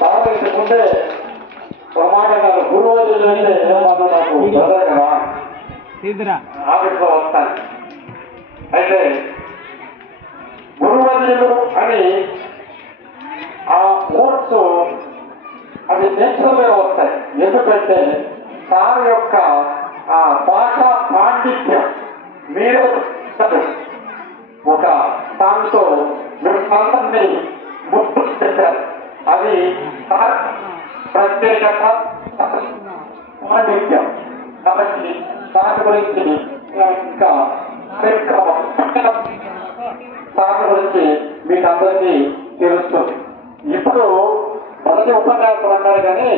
Sir ఇంతకుంటే ప్రమాణంగా గురువు అంటే ఏమన్నా నాకు బ్రదర్ కదా తీద్దురా. ఆఫీస్లో వస్తాను. అయితే గురువర్యులు అని ఆ కోర్సు అది నేచురల్గా వస్తాయి. ఎందుకంటే సార్ యొక్క ఆ భాషా పాండిత్యం మీరు ఒక దాంతో మీరు సంతంని ముట్టు చేశారు. అది సార్ ప్రత్యేకత పాండిత్యం కాబట్టి సార్ గురించి ఇంకా సార్ గురించి మీకు అందరికీ తెలుస్తుంది. ఇప్పుడు మొదటి ఉపన్యాసం అన్నారు కానీ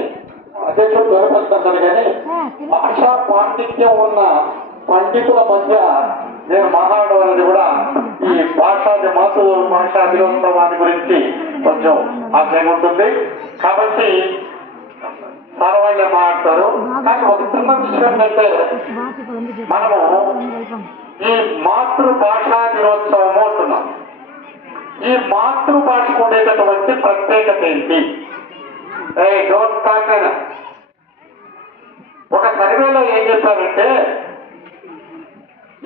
అధ్యక్షుడు దొరకన్నారు కానీ భాషా పాండిత్యం ఉన్న పండితుల మధ్య నేను మాట్లాడవాలని కూడా ఈ భాషాది మాతృ భాషా దినోత్సవాన్ని గురించి కొంచెం ఆశయం ఉంటుంది. కాబట్టి సార్ మాట్లాడతారు. కానీ ఒక చిన్న విషయం ఏంటంటే మనము ఈ మాతృభాషా దినోత్సవము అంటున్నాం. ఈ మాతృభాషకు ఉండేటటువంటి ప్రత్యేకత ఏంటి? ఏ డోంట్ టాక్ ఒక సర్వేలో ఏం చెప్పారంటే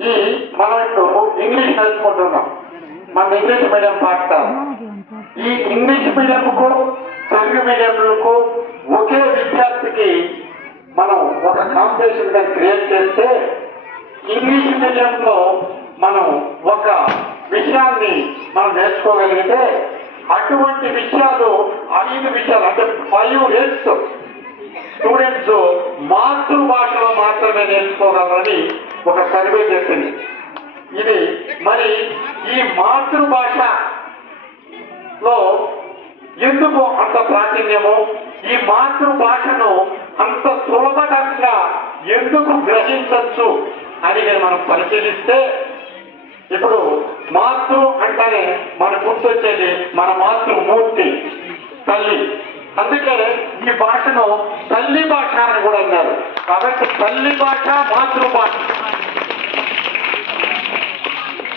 Hmm. ఈ మనం ఇప్పుడు ఇంగ్లీష్ నేర్చుకుంటున్నాం మన ఇంగ్లీష్ మీడియం పాడతాం ఈ ఇంగ్లీష్ మీడియంకు తెలుగు మీడియంకు ఒకే విద్యార్థికి మనం ఒక కాంపిటీషన్ క్రియేట్ చేస్తే ఇంగ్లీష్ మీడియంలో మనం ఒక విషయాన్ని మనం నేర్చుకోగలిగితే అటువంటి విషయాలు ఐదు విషయాలు అంటే ఫైవ్ ఇయర్స్ స్టూడెంట్స్ మాతృభాషలో మాత్రమే నేర్చుకోగలరని ఒక సర్వే చేసింది ఇది మరి ఈ మాతృభాష లో ఎందుకు అంత ప్రాచీన్యము? ఈ మాతృభాషను అంత సులభంగా ఎందుకు గ్రహించవచ్చు అని నేను మనం పరిశీలిస్తే ఇప్పుడు మాతృ అంటేనే మన గుర్తొచ్చేది మన మాతృమూర్తి తల్లి. అందుకే ఈ భాషను తల్లి భాష అని కూడా అన్నారు. కాబట్టి తల్లి భాష మాతృభాష.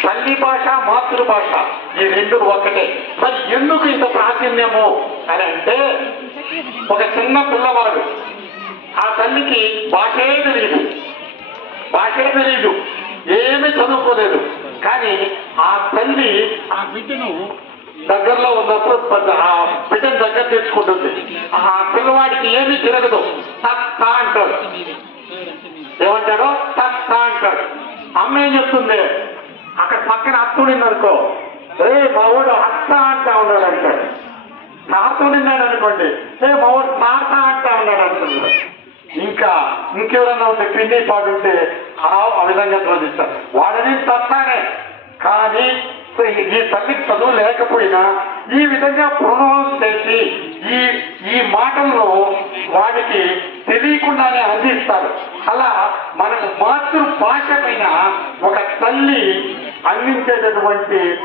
తల్లి భాష మాతృభాష. ఈ రెండు ఒకటే. మరి ఎందుకు ఇంత ప్రాచీన్యము అని అంటే ఒక చిన్న పిల్లవాడు ఆ తల్లికి భాషే తెలియదు భాషే తెలియదు ఏమీ చదువుకోలేదు. కానీ ఆ తల్లి ఆ బిడ్డను దగ్గరలో ఉన్నప్పుడు ఆ బిడ్డను దగ్గర తెచ్చుకుంటుంది. ఆ పిల్లవాడికి ఏమీ తిరగదు తక్క అంటాడు. ఏమంటాడు? తక్క అంటాడు. అమ్మ ఏం చెప్తుంది? అక్కడ పక్కన అత్తుడింది అనుకో. రే మా అత్త అంటా ఉన్నాడు అంటాడు. తాతోనిన్నాడు అనుకోండి. ఏ మావాడు తాత అంటా ఉన్నాడు అంటున్నాడు ఇంకా ఇంకెవరన్నా ఉంటే పిన్ని పాడుంటే ఆ విధంగా చదివిస్తారు వాడని తత్తానే. కానీ ఈ తల్లికి చదువు లేకపోయినా ఈ విధంగా ప్రొనౌన్స్ చేసి ఈ ఈ మాటలను వాడికి తెలియకుండానే అందిస్తారు. అలా మనకు మాతృభాష పైన ఒక తల్లి అందించేటటువంటి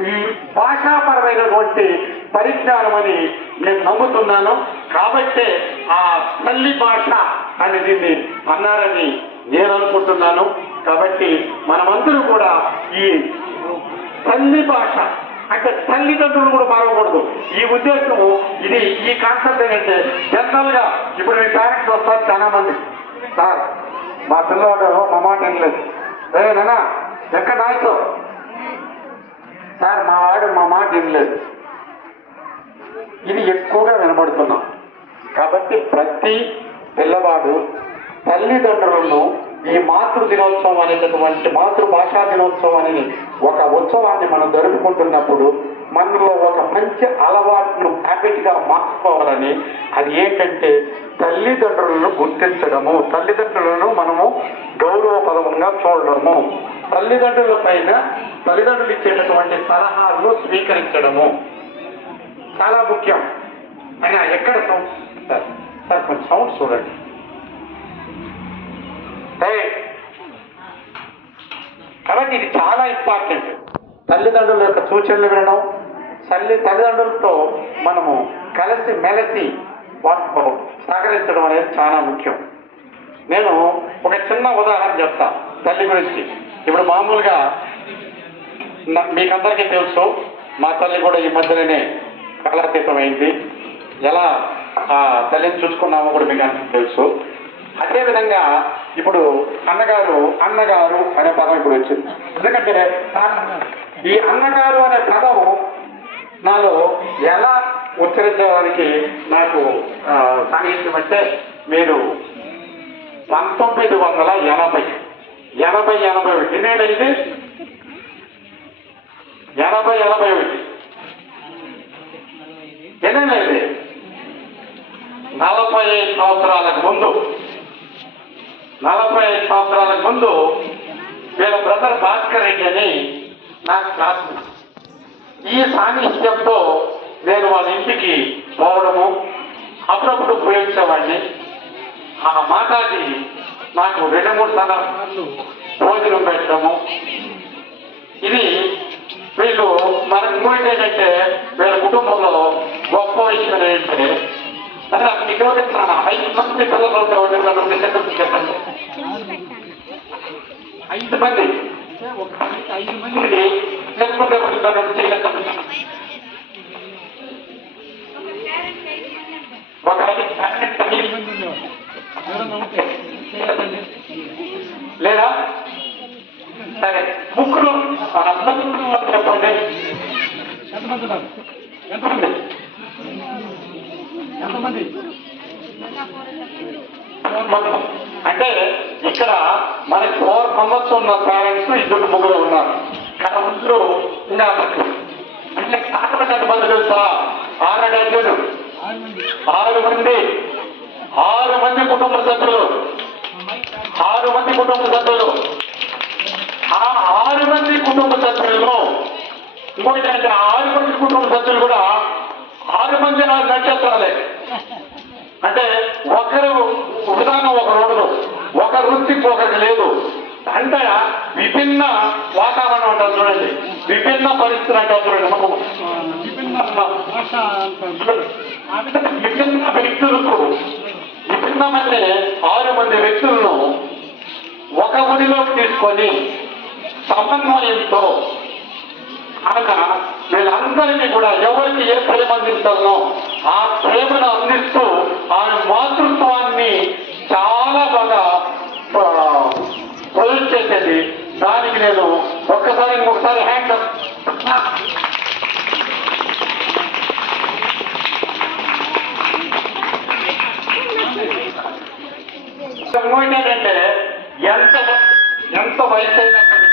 ఈ భాషాపరమైనటువంటి పరిజ్ఞానం అని నేను నమ్ముతున్నాను. కాబట్టే ఆ తల్లి భాష అని దీన్ని అన్నారని నేను అనుకుంటున్నాను. కాబట్టి మనమందరూ కూడా ఈ తల్లి భాష. అంటే తల్లిదండ్రులు కూడా మారకూడదు. ఈ ఉద్దేశము ఇది ఈ కాన్సెప్ట్ ఏంటంటే జనరల్గా ఇప్పుడు మీ పేరెంట్స్ వస్తారు చాలా మంది సార్ మా పిల్లవాడు మా మాట వినలేదు. ఏ నానా ఎక్కడ నాయకు సార్ మా వాడు మా మాట వినలేదు. ఇది ఎక్కువగా వినబడుతున్నాం. కాబట్టి ప్రతి పిల్లవాడు తల్లిదండ్రులను ఈ మాతృ దినోత్సవం అనేటటువంటి మాతృభాషా దినోత్సవం అనే ఒక ఉత్సవాన్ని మనం జరుపుకుంటున్నప్పుడు మనలో ఒక మంచి అలవాటును హ్యాబిట్గా మార్చుకోవాలని అది ఏంటంటే తల్లిదండ్రులను గుర్తించడము. తల్లిదండ్రులను మనము గౌరవపదంగా చూడడము. తల్లిదండ్రుల పైన తల్లిదండ్రులు ఇచ్చేటటువంటి సలహాలను స్వీకరించడము. చాలా ముఖ్యం. అయినా ఎక్కడ సౌండ్? సార్ సార్ కొంచెం సౌండ్ చూడండి. కాబట్టి ఇది చాలా ఇంపార్టెంట్ తల్లిదండ్రుల యొక్క సూచనలు వినడం తల్లి తల్లిదండ్రులతో మనము కలిసి మెలిసి వాటితో సహకరించడం అనేది చాలా ముఖ్యం. నేను ఒక చిన్న ఉదాహరణ చెప్తా తల్లి గురించి. ఇప్పుడు మామూలుగా మీకందరికీ తెలుసు మా తల్లి కూడా ఈ మధ్యలోనే కాలాతీతం అయింది ఎలా ఆ తల్లిని చూసుకున్నామో కూడా మీకు అందరికీ తెలుసు. అదేవిధంగా ఇప్పుడు అన్నగారు అన్నగారు అనే పదం ఇప్పుడు వచ్చింది. ఎందుకంటే ఈ అన్నగారు అనే పదం నాలో ఎలా ఉచ్చరించడానికి నాకు సాహిత్యం అంటే మీరు పంతొమ్మిది వందల ఎనభై ఎనభై ఎనభై ఒకటి. ఎన్నేళ్ళైంది ఎనభై ఎనభై ఒకటి. ఎన్నేళ్ళైంది నలభై ఐదు సంవత్సరాలకు ముందు. నలభై ఐదు సంవత్సరాలకు ముందు వీళ్ళ బ్రదర్ భాస్కర్ రెడ్డి అని నాకు క్లాస్మేట్ ఈ సాన్నిహిత్యంతో నేను వాళ్ళ ఇంటికి పోవడము అప్పుడప్పుడు ఉపయోగించేవాడిని. ఆ మాతాజీ నాకు రెండు మూడు సార్లు భోజనం పెట్టడము. ఇది వీళ్ళు మనకు ఇంకోటి ఏంటంటే వీళ్ళ కుటుంబంలో గొప్ప విషయం ఏంటంటే అదే మీకు ఎవరిస్తున్నా ఐదు మంది పిల్లలు ఉండేవాళ్ళు ఒక చెప్పండి ఐదు మంది ఐదు ఒక ఐదు లేదా సరే ముగ్గురు చెప్పండి ఎంతమంది ఎంతమంది? అంటే ఇక్కడ మనకి ఫోర్ మెంబర్స్ ఉన్న పేరెంట్స్ ఇద్దరు ముగ్గురు ఉన్నారు. కానీ ముగ్గురు ఇంకా అంటే కాకపోతే ఎంతమంది తెలుసా? ఆరు డజను. ఆరు మంది. ఆరు మంది కుటుంబ సభ్యులు. ఆరు మంది కుటుంబ సభ్యులు. ఆ ఆరు మంది కుటుంబ సభ్యులలో ఇంకోటి అంటే ఆరు మంది కుటుంబ సభ్యులు కూడా ఆరు నక్షత్రాలే అంటే ఒకరు విధానం ఒకరు ఉండదు. ఒక వృత్తికి ఒకరికి లేదు. అంటే విభిన్న వాతావరణం అంటారు చూడండి. విభిన్న పరిస్థితులు అంటారు చూడండి. విభిన్న విభిన్న వ్యక్తులకు విభిన్నమైన ఆరు మంది వ్యక్తులను ఒక గుడిలోకి తీసుకొని సమన్వయంతో ఆయన వీళ్ళందరినీ కూడా ఎవరికి ఏ ప్రేమ అందించాలనో ఆ ప్రేమను అందిస్తూ ఆయన మాతృత్వాన్ని చాలా బాగా ప్రొజెక్ట్ చేసేది. దానికి నేను ఒక్కసారి ఇంకొకసారి హ్యాండ్ ఏంటంటే ఎంత ఎంత వయసు అయినప్పటికీ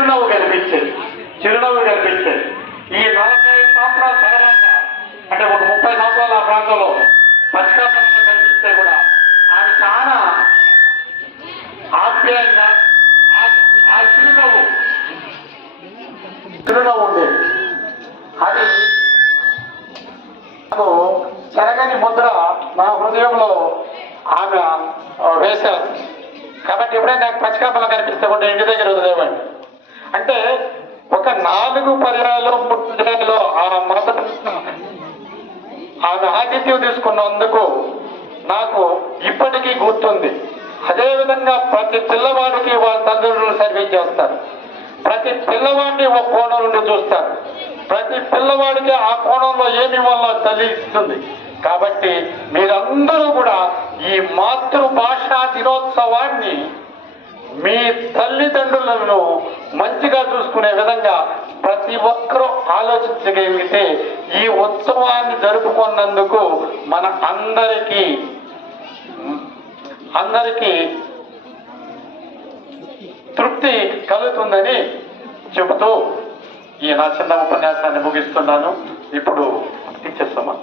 చిరునవ్వు కనిపించేది. చిరునవ్వు కనిపించేది. ఈ నలభై సంవత్సరాల తర్వాత అంటే ఒక ముప్పై సంవత్సరాల ఆ ప్రాంతంలో పచ్చికాపంలో కనిపిస్తే కూడా ఆమె చాలా ఆప్యాయంగా ఆ- చిరునవ్వు చిరునవ్వు ఉండేది. అది చెరగని ముద్ర నా హృదయంలో ఆమె వేశారు కాబట్టి ఎప్పుడైనా నాకు పచ్చికాపలా కనిపిస్తే కూడా ఇంటి దగ్గర వదిలేవండి నాలుగు పర్యాలు మూడు ఆ మత ఆమె ఆతిథ్యం తీసుకున్నందుకు నాకు ఇప్పటికీ గుర్తుంది. అదేవిధంగా ప్రతి పిల్లవాడికి వాళ్ళ తల్లిదండ్రులు సర్వే చేస్తారు. ప్రతి పిల్లవాడిని ఒక కోణం నుండి చూస్తారు. ప్రతి పిల్లవాడికి ఆ కోణంలో ఏమి వల్ల తల్లి ఇస్తుంది కాబట్టి మీరందరూ కూడా ఈ మాతృభాషా దినోత్సవాన్ని మీ తల్లిదండ్రులను మంచిగా చూసుకునే విధంగా ప్రతి ఒక్కరూ ఆలోచించగలిగితే ఈ ఉత్సవాన్ని జరుపుకున్నందుకు మన అందరికీ అందరికీ తృప్తి కలుగుతుందని చెబుతూ ఈ నా చిన్న ఉపన్యాసాన్ని ముగిస్తున్నాను. ఇప్పుడు ఇచ్చేస్తామా